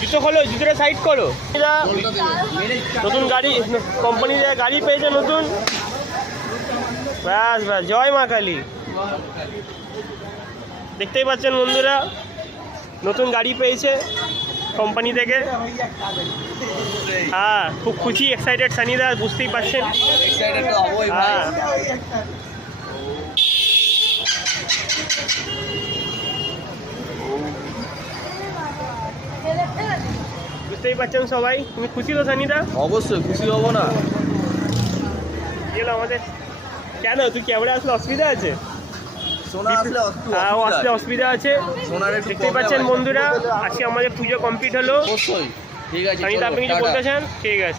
জুতো খোলো, জুতোটা সাইড করো। নতুন গাড়ি, কোম্পানি গাড়ি পেয়েছে নতুন। ব্যাস ব্যাস, জয় মা কালী। দেখতেই পাচ্ছেন বন্ধুরা, নতুন গাড়ি পেয়েছে কোম্পানি থেকে। হ্যাঁ, খুব খুশি, এক্সাইটেড সানিদা, বুঝতেই পারছেন। হ্যাঁ, বুঝতেই পারছেন সবাই। তুমি খুশি তো সানিদা? অবশ্যই খুশি হব না। গেল আমাদের। কেন, তুই ক্যামেরা আসলে অসুবিধা আছে? আসলে অসুবিধা আছে। দেখতেই পাচ্ছেন বন্ধুরা, আজকে আমাদের পুজো কমপ্লিট হলো। অবশ্যই ঠিক আছে। সানিদা, আপনি কিছু বলতে চান? ঠিক আছে।